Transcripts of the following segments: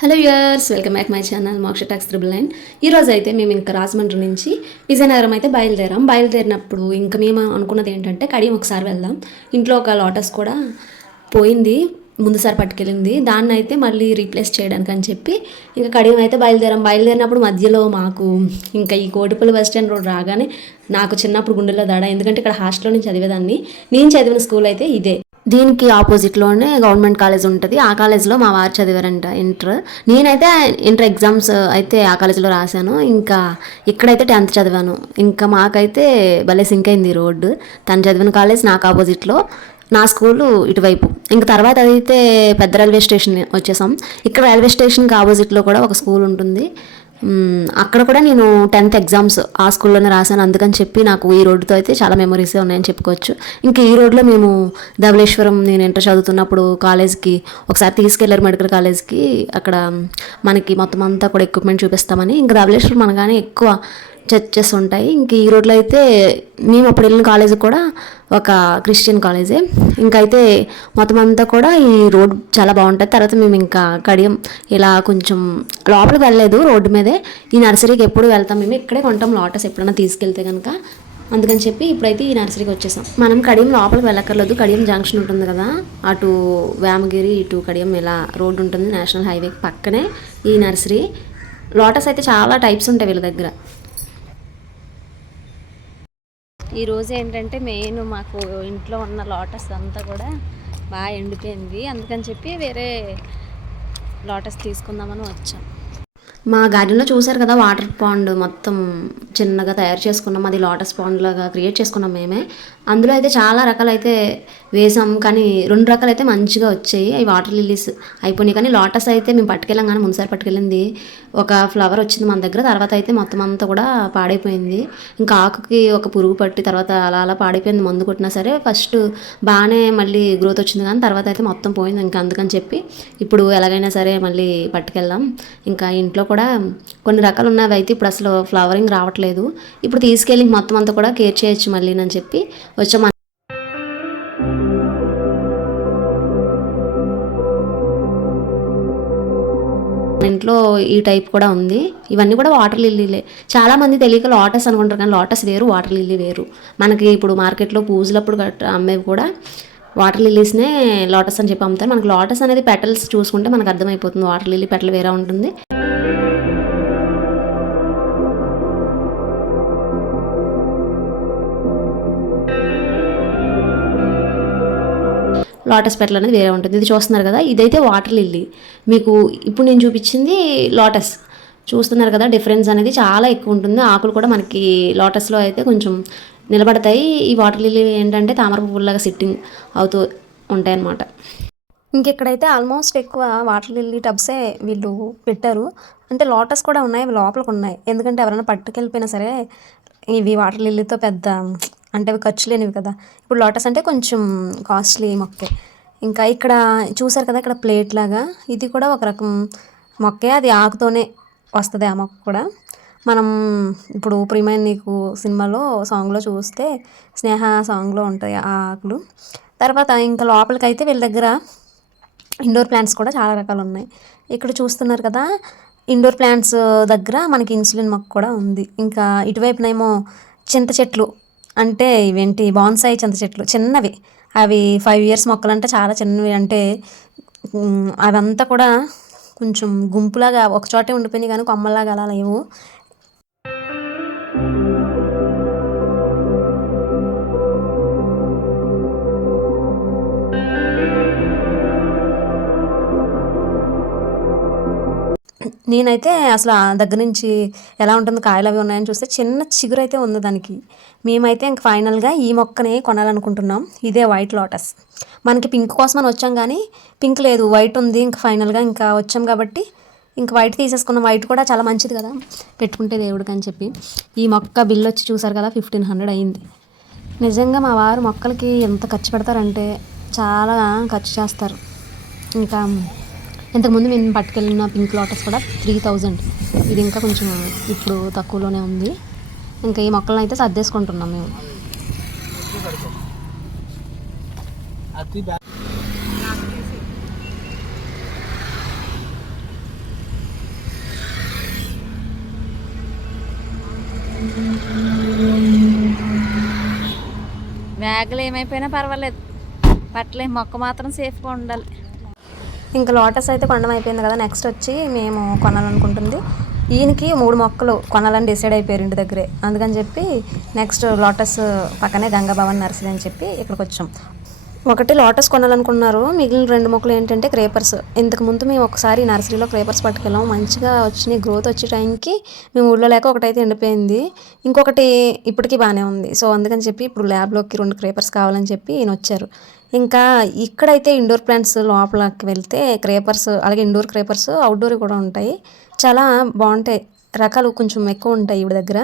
Hello yours welcome back my channel Moksha talks triple nine ఈరోజు అయితే మేము ఇంకా రాజమండ్రి నుంచి విజయనగరం అయితే బయలుదేరాం. బయలుదేరినప్పుడు ఇంకా మేము అనుకున్నది ఏంటంటే కడియం ఒకసారి వెళ్దాం. ఇంట్లో ఒక లోటస్ కూడా పోయింది ముందుసారి పట్టుకెళ్ళింది. దాన్ని అయితే మళ్ళీ రీప్లేస్ చేయడానికి అని చెప్పి ఇంకా కడియం అయితే బయలుదేరాం. బయలుదేరినప్పుడు మధ్యలో మాకు ఇంకా ఈ కోటిపల్లి బస్ స్టాండ్ రోడ్ రాగానే నాకు చిన్నప్పుడు గుండెల్లో దడ. ఎందుకంటే ఇక్కడ హాస్టల్లో నుంచి చదివేదాన్ని. నేను చదివిన స్కూల్ అయితే ఇదే. దీనికి ఆపోజిట్లోనే గవర్నమెంట్ కాలేజ్ ఉంటుంది. ఆ కాలేజ్లో మా వారు చదివారంట ఇంటర్ నేనైతే ఇంటర్ ఎగ్జామ్స్ అయితే ఆ కాలేజ్లో రాశాను. ఇంకా ఇక్కడైతే టెన్త్ చదివాను. ఇంకా మాకైతే భలే సింక్ అయింది రోడ్డు. తను చదివిన కాలేజ్ నాకు ఆపోజిట్లో నా స్కూలు ఇటువైపు. ఇంకా తర్వాత అయితే పెద్ద రైల్వే స్టేషన్ వచ్చేసాం. ఇక్కడ రైల్వే స్టేషన్కి ఆపోజిట్లో కూడా ఒక స్కూల్ ఉంటుంది. అక్కడ కూడా నేను టెన్త్ ఎగ్జామ్స్ ఆ స్కూల్లోనే రాశాను. అందుకని చెప్పి నాకు ఈ రోడ్డుతో అయితే చాలా మెమరీసే ఉన్నాయని చెప్పుకోవచ్చు. ఇంకా ఈ రోడ్లో మేము ధవళేశ్వరం నేను ఇంటర్ చదువుతున్నప్పుడు కాలేజ్కి ఒకసారి తీసుకెళ్ళారు మెడికల్ కాలేజ్కి. అక్కడ మనకి మొత్తం అంతా కూడా ఎక్విప్మెంట్ చూపిస్తామని. ఇంకా ధవళేశ్వరం అనగానే ఎక్కువ చర్చెస్ ఉంటాయి. ఇంక ఈ రోడ్లో అయితే మేము అప్పుడు వెళ్ళిన కాలేజ్ కూడా ఒక క్రిస్టియన్ కాలేజే ఇంకైతే మొత్తం అంతా కూడా ఈ రోడ్ చాలా బాగుంటుంది. తర్వాత మేము ఇంకా కడియం ఇలా కొంచెం లోపలికి వెళ్ళలేదు రోడ్డు మీదే. ఈ నర్సరీకి ఎప్పుడు వెళ్తాం మేము ఇక్కడే కొంటాం లోటస్ ఎప్పుడైనా తీసుకెళ్తే కనుక అందుకని చెప్పి ఇప్పుడైతే ఈ నర్సరీకి వచ్చేసాం. మనం కడియం లోపలికి వెళ్ళక్కర్లేదు. కడియం జంక్షన్ ఉంటుంది కదా అటు వేమగిరి ఇటు కడియం ఇలా రోడ్డు ఉంటుంది నేషనల్ హైవేకి పక్కనే ఈ నర్సరీ. లోటస్ అయితే చాలా టైప్స్ ఉంటాయి వీళ్ళ దగ్గర. ఈ ఏంటంటే మెయిన్ మాకు ఇంట్లో ఉన్న లోటస్ అంతా కూడా బాగా ఎండిపోయింది. అందుకని చెప్పి వేరే లోటస్ తీసుకుందామని వచ్చాం. మా గార్డెన్లో చూసారు కదా వాటర్ పాండ్ మొత్తం చిన్నగా తయారు చేసుకున్నాం. అది లోటస్ పాండ్ లాగా క్రియేట్ చేసుకున్నాం మేమే. అందులో అయితే చాలా రకాలైతే వేసాం. కానీ రెండు రకాలైతే మంచిగా వచ్చాయి. అవి వాటర్ లిల్లీస్ అయిపోయినాయి. కానీ లోటస్ అయితే మేము పట్టుకెళ్ళాం కానీ ముందుసారి పట్టుకెళ్ళింది. ఒక ఫ్లవర్ వచ్చింది మన దగ్గర. తర్వాత అయితే మొత్తం అంతా కూడా పాడైపోయింది. ఇంకా ఆకుకి ఒక పురుగు పట్టి తర్వాత అలా అలా పాడైపోయింది. మందు కొట్టినా సరే ఫస్ట్ బాగానే మళ్ళీ గ్రోత్ వచ్చింది. కానీ తర్వాత అయితే మొత్తం పోయింది. ఇంకా అందుకని చెప్పి ఇప్పుడు ఎలాగైనా సరే మళ్ళీ పట్టుకెళ్దాం. ఇంకా ఇంట్లో కూడా కొన్ని రకాలు ఉన్నవి అయితే ఇప్పుడు అసలు ఫ్లవరింగ్ రావట్లేదు. ఇప్పుడు తీసుకెళ్ళి మొత్తం అంతా కూడా కేర్ చేయొచ్చు మళ్ళీ అని చెప్పి వచ్చాం ఇంట్లో ఈ టైప్ కూడా ఉంది. ఇవన్నీ కూడా వాటర్ లిల్లీలే చాలా మంది తెలియక లోటస్ అనుకుంటారు కానీ లోటస్ వేరు వాటర్ లిల్లీ వేరు. మనకి ఇప్పుడు మార్కెట్లో పూజలప్పుడు అమ్మేవి కూడా వాటర్ లిల్లీస్నే లోటస్ అని చెప్పి అమ్ముతారు. మనకి లోటస్ అనేది పెటల్స్ చూసుకుంటే మనకు అర్థమైపోతుంది. వాటర్ లిల్లీ పెటల్ వేరే ఉంటుంది. లోటస్ పెటల్ అనేది వేరే ఉంటుంది. ఇది చూస్తున్నారు కదా ఇదైతే వాటర్ లిల్లీ మీకు ఇప్పుడు నేను చూపించింది లోటస్ చూస్తున్నారు కదా డిఫరెన్స్ అనేది చాలా ఎక్కువ ఉంటుంది. ఆకులు కూడా మనకి లోటస్లో అయితే కొంచెం నిలబడతాయి. ఈ వాటర్ లిల్లీ ఏంటంటే తామర పువ్వులాగా సిట్టింగ్ అవుతూ ఉంటాయి అన్నమాట ఇంకెక్కడైతే ఆల్మోస్ట్ ఎక్కువ వాటర్ లిల్లీ టబ్సే వీళ్ళు పెట్టారు. అంటే లోటస్ కూడా ఉన్నాయి లోపలికి ఉన్నాయి. ఎందుకంటే ఎవరైనా పట్టుకెళ్ళిపోయినా సరే ఇవి వాటర్ లిల్లీతో పెద్ద అంటే అవి ఖర్చు లేనివి కదా. ఇప్పుడు లోటస్ అంటే కొంచెం కాస్ట్లీ మొక్కే. ఇంకా ఇక్కడ చూసారు కదా ఇక్కడ ప్లేట్ లాగా. ఇది కూడా ఒక రకం మొక్కే. అది ఆకుతోనే వస్తుంది ఆ మొక్క కూడా. మనం ఇప్పుడు ప్రియమైన నీకు సినిమాలో సాంగ్లో చూస్తే స్నేహ సాంగ్లో ఉంటాయి ఆ ఆకులు. తర్వాత ఇంకా లోపలికి అయితే వీళ్ళ దగ్గర ఇండోర్ ప్లాంట్స్ కూడా చాలా రకాలు ఉన్నాయి. ఇక్కడ చూస్తున్నారు కదా ఇండోర్ ప్లాంట్స్ దగ్గర మనకి ఇన్సులిన్ మొక్క కూడా ఉంది. ఇంకా ఇటువైపునేమో చింత చెట్లు అంటే ఇవేంటి బాన్సాయి చింత చెట్లు చిన్నవి. అవి ఫైవ్ ఇయర్స్ మొక్కలు అంటే చాలా చిన్నవి. అంటే అవంతా కూడా కొంచెం గుంపులాగా ఒక చోటే ఉండిపోయినాయి కానీ కొమ్మలాగా అలా లేవు. నేనైతే అసలు ఆ దగ్గర నుంచి ఎలా ఉంటుంది కాయలు అవి ఉన్నాయని చూస్తే చిన్న చిగురు అయితే ఉంది దానికి. మేమైతే ఇంక ఫైనల్గా ఈ మొక్కనే కొనాలనుకుంటున్నాం. ఇదే వైట్ లోటస్. మనకి పింక్ కోసం అని వచ్చాం కానీ పింక్ లేదు వైట్ ఉంది ఇంక ఫైనల్గా ఇంకా వచ్చాం కాబట్టి ఇంక వైట్ తీసేసుకున్నాం. వైట్ కూడా చాలా మంచిది కదా. పెట్టుకుంటే దేవుడికి అని చెప్పి. ఈ మొక్క బిల్ వచ్చి చూసారు కదా ఫిఫ్టీన్ హండ్రెడ్ అయింది. నిజంగా మా వారు మొక్కలకి ఎంత ఖర్చు పెడతారంటే చాలా ఖర్చు చేస్తారు. ఇంకా ఇంతకుముందు మేము పట్టుకెళ్ళిన పింక్ లోటస్ కూడా త్రీ థౌజండ్ ఇది ఇంకా కొంచెం ఇప్పుడు తక్కువలోనే ఉంది. ఇంకా ఈ మొక్కలను అయితే సర్దేసుకుంటున్నాం మేము. బ్యాగులు ఏమైపోయినా పర్వాలేదు. పట్లే మొక్క మాత్రం సేఫ్గా ఉండాలి. ఇంకా లోటస్ అయితే కొనడం అయిపోయింది కదా నెక్స్ట్ వచ్చి మేము కొనాలనుకుంటుంది. ఈయనకి మూడు మొక్కలు కొనాలని డిసైడ్ అయిపోయారు ఇంటి దగ్గరే. అందుకని చెప్పి నెక్స్ట్ లోటస్ పక్కనే గంగాభవన్ నర్సరీ అని చెప్పి ఇక్కడికి వచ్చాం. ఒకటి లోటస్ కొనాలనుకున్నారు. మిగిలిన రెండు మొక్కలు ఏంటంటే క్రేపర్స్. ఇంతకు ముందు మేము ఒకసారి నర్సరీలో క్రేపర్స్ పట్టుకెళ్ళాం. మంచిగా వచ్చినాయి. గ్రోత్ వచ్చే టైంకి మేము ఊళ్ళో లేక ఒకటైతే ఎండిపోయింది. ఇంకొకటి ఇప్పటికీ బాగానే ఉంది. సో అందుకని చెప్పి ఇప్పుడు ల్యాబ్లోకి రెండు క్రేపర్స్ కావాలని చెప్పి ఈయన వచ్చారు. ఇంకా ఇక్కడైతే ఇండోర్ ప్లాంట్స్ లోపలకి వెళ్తే క్రేపర్స్ అలాగే ఇండోర్ క్రేపర్స్ అవుట్డోర్ కూడా ఉంటాయి. చాలా బాగుంటాయి. రకాలు కొంచెం ఎక్కువ ఉంటాయి ఇవి దగ్గర.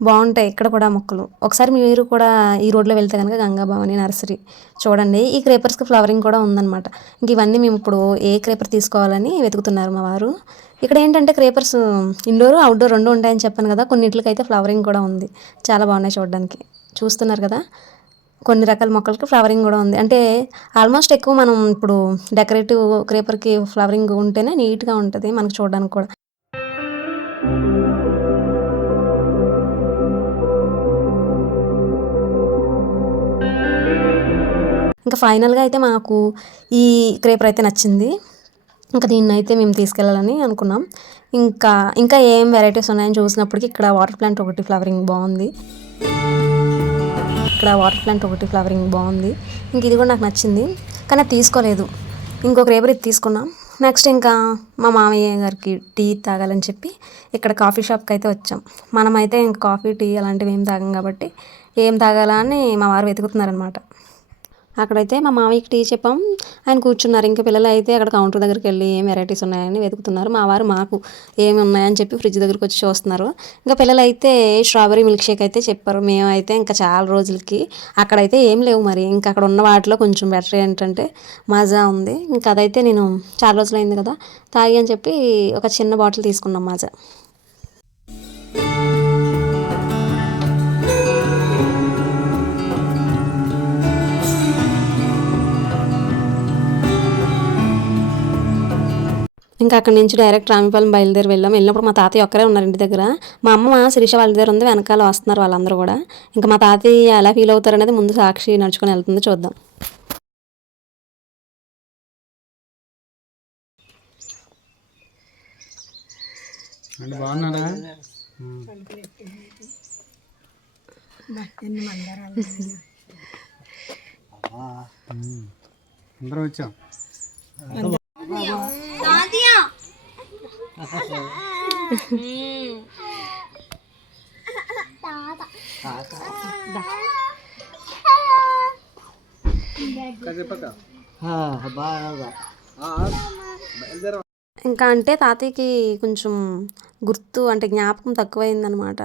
బాగుంటాయి ఇక్కడ కూడా మొక్కలు. ఒకసారి మీరు కూడా ఈ రోడ్లో వెళ్తే కనుక గంగాభవాని నర్సరీ చూడండి. ఈ క్రేపర్స్కి ఫ్లవరింగ్ కూడా ఉందన్నమాట. ఇంక ఇవన్నీ మేము ఇప్పుడు ఏ క్రేపర్ తీసుకోవాలని వెతుకుతున్నారు మా వారు. ఇక్కడ ఏంటంటే క్రేపర్స్ ఇండోర్ అవుట్డోర్ రెండు ఉంటాయని చెప్పాను కదా కొన్నిట్లకి అయితే ఫ్లవరింగ్ కూడా ఉంది. చాలా బాగున్నాయి చూడడానికి. చూస్తున్నారు కదా? కొన్ని రకాల మొక్కలకి ఫ్లవరింగ్ కూడా ఉంది. అంటే ఆల్మోస్ట్ ఎక్కువ మనం ఇప్పుడు డెకరేటివ్ క్రేపర్కి ఫ్లవరింగ్ ఉంటేనే నీట్గా ఉంటుంది మనకు చూడడానికి కూడా. ఇంకా ఫైనల్గా అయితే మాకు ఈ క్రేపర్ అయితే నచ్చింది. ఇంకా దీన్ని అయితే మేము తీసుకెళ్ళాలని అనుకున్నాం. ఇంకా ఇంకా ఏం వెరైటీస్ ఉన్నాయని చూసినప్పటికీ ఇక్కడ వాటర్ ప్లాంట్ ఒకటి ఫ్లవరింగ్ బాగుంది. ఇక్కడ వాటర్ ప్లాంట్ ఒకటి ఫ్లవరింగ్ బాగుంది. ఇంక ఇది కూడా నాకు నచ్చింది. కానీ అది తీసుకోలేదు. ఇంకొక రేపర్ ఇది తీసుకున్నాం. నెక్స్ట్ ఇంకా మా మామయ్య గారికి టీ తాగాలని చెప్పి ఇక్కడ కాఫీ షాప్కి అయితే వచ్చాం. మనమైతే ఇంకా కాఫీ టీ అలాంటివి ఏం తాగం కాబట్టి ఏం తాగాలని మా వారు వెతుకుతున్నారనమాట అక్కడైతే మా మామయ్యకి టీ చెప్పాం. ఆయన కూర్చున్నారు. ఇంకా పిల్లలు అయితే అక్కడ కౌంటర్ దగ్గరికి వెళ్ళి ఏం వెరైటీస్ ఉన్నాయని వెతుకుతున్నారు. మా వారు మాకు ఏమి ఉన్నాయని చెప్పి ఫ్రిడ్జ్ దగ్గరికి వచ్చి చూస్తున్నారు. ఇంకా పిల్లలు అయితే స్ట్రాబెరీ మిల్క్ షేక్ అయితే చెప్పారు. మేమైతే ఇంకా చాలా రోజులకి అక్కడైతే ఏం లేవు మరి. ఇంకా అక్కడ ఉన్న వాటిలో కొంచెం బెటర్ ఏంటంటే మజా ఉంది. ఇంకా అదైతే నేను చాలా రోజులు అయింది కదా తాగి అని చెప్పి ఒక చిన్న బాటిల్ తీసుకున్నాం మజా. ఇంకా అక్కడి నుంచి డైరెక్ట్ రామిపాలెం బయలుదేరి వెళ్ళాం. వెళ్ళినప్పుడు మా తాతయ్య ఒక్కరే ఉన్నారు ఇంటి దగ్గర. మా అమ్మ శిరీష వాళ్ళ దగ్గర ఉంది. వెనకాల వస్తున్నారు వాళ్ళందరూ కూడా. ఇంకా మా తాతయ్య ఎలా ఫీల్ అవుతారు అనేది ముందు సాక్షి నడుచుకొని వెళ్తుంది చూద్దాం. అంటే బాగున్నారా? అందరం వచ్చాం. ఇంకా అంటే తాతయ్యకి కొంచెం గుర్తు అంటే జ్ఞాపకం తక్కువైందనమాట.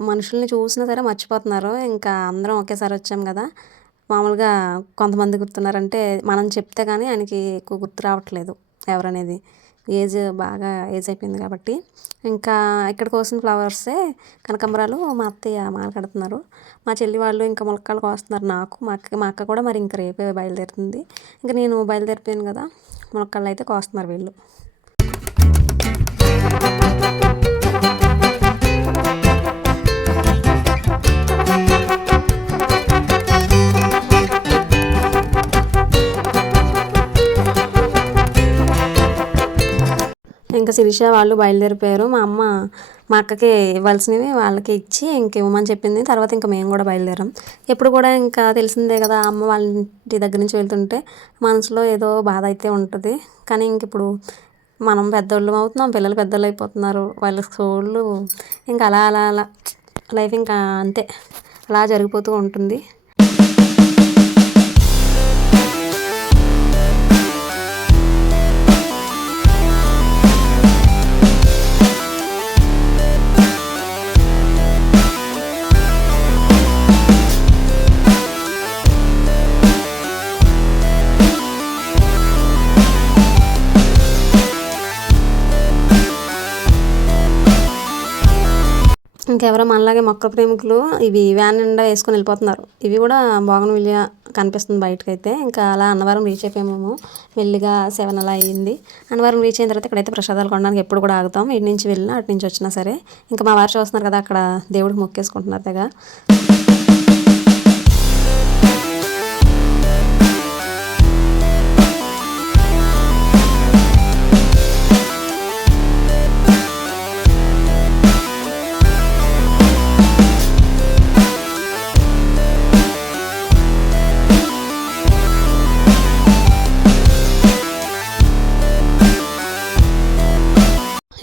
మనుషుల్ని చూసినా సరే మర్చిపోతున్నారు. ఇంకా అందరం ఒకేసారి వచ్చాం కదా. మామూలుగా కొంతమంది గుర్తున్నారంటే మనం చెప్తే కానీ ఆయనకి ఎక్కువ గుర్తు రావట్లేదు ఎవరనేది. ఏజ్ బాగా ఏజ్ అయిపోయింది కాబట్టి. ఇంకా ఇక్కడ కోసిన ఫ్లవర్సే కనకాంబరాలు మా అత్తయ్య మాట్లాడుతున్నారు మా చెల్లి వాళ్ళు ఇంకా ములక్కాళ్ళు కోస్తున్నారు నాకు మా అక్క మా అక్క కూడా మరి ఇంకా రేపే బయలుదేరుతుంది. ఇంకా నేను బయలుదేరిపోయాను కదా ములక్కాళ్ళు అయితే కోస్తున్నారు వీళ్ళు. ఇంకా శిరీష వాళ్ళు బయలుదేరిపోయారు. మా అమ్మ మా అక్కకి ఇవ్వాల్సినవి వాళ్ళకి ఇచ్చి ఇంక ఇవ్వమని చెప్పింది. తర్వాత ఇంకా మేము కూడా బయలుదేరాం. ఎప్పుడు కూడా ఇంకా తెలిసిందే కదా అమ్మ వాళ్ళ ఇంటి దగ్గర నుంచి వెళ్తుంటే మనసులో ఏదో బాధ అయితే ఉంటుంది. కానీ ఇంక ఇప్పుడు మనం పెద్దోళ్ళం అవుతున్నాం పిల్లలు పెద్దోళ్ళు అయిపోతున్నారు. వాళ్ళ స్కూళ్ళు ఇంకా అలా అలా అలా లైఫ్ ఇంకా అంతే. అలా జరిగిపోతూ ఉంటుంది. ఇంకెవరో మనలాగే మొక్క ప్రేమికులు ఇవి వ్యాన్ నిండా వేసుకొని వెళ్ళిపోతున్నారు. ఇవి కూడా బాగున విలియ కనిపిస్తుంది బయటకైతే. ఇంకా అలా అన్నవరం రీచ్ అయిపోయాము మెల్లిగా సెవెన్ అలా అయ్యింది అన్నవరం రీచ్ అయిన తర్వాత ఇక్కడైతే ప్రసాదాలు కొనడానికి ఎప్పుడు కూడా ఆగుతాం. ఇటు నుంచి వెళ్ళినా అటు నుంచి వచ్చినా సరే. ఇంకా మా వారు చూస్తున్నారు కదా అక్కడ దేవుడికి మొక్కేసుకుంటున్నారు తెగ.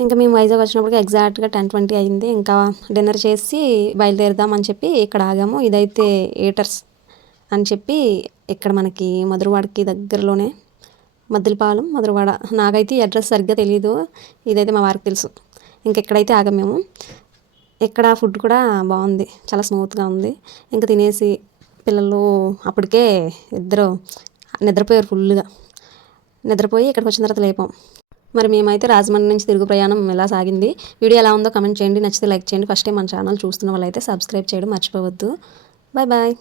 ఇంకా మేము వైజాగ్ వచ్చినప్పటికి ఎగ్జాక్ట్గా టెన్ ట్వంటీ అయింది. ఇంకా డిన్నర్ చేసి బయలుదేరుదామని చెప్పి ఇక్కడ ఆగాము. ఇదైతే ఏటర్స్ అని చెప్పి ఇక్కడ మనకి మధురవాడకి దగ్గరలోనే మద్దిలపాలెం మధురవాడ. నాకైతే ఈ అడ్రస్ సరిగ్గా తెలియదు ఇదైతే మా వారికి తెలుసు. ఇంక ఇక్కడైతే ఆగాం మేము. ఇక్కడ ఫుడ్ కూడా బాగుంది. చాలా స్మూత్గా ఉంది. ఇంకా తినేసి పిల్లలు అప్పటికే ఇద్దరు నిద్రపోయారు ఫుల్గా. నిద్రపోయి ఇక్కడికి వచ్చిన తర్వాత లేపాం. మరి మేమైతే రాజమండ్రి నుంచి తిరుగు ప్రయాణం ఎలా సాగింది వీడియో ఎలా ఉందో కమెంట్ చేయండి. నచ్చితే లైక్ చేయండి. ఫస్ట్ టైం మన ఛానల్ చూస్తున్న వాళ్ళైతే సబ్స్క్రైబ్ చేయడం మర్చిపోవద్దు. Bye bye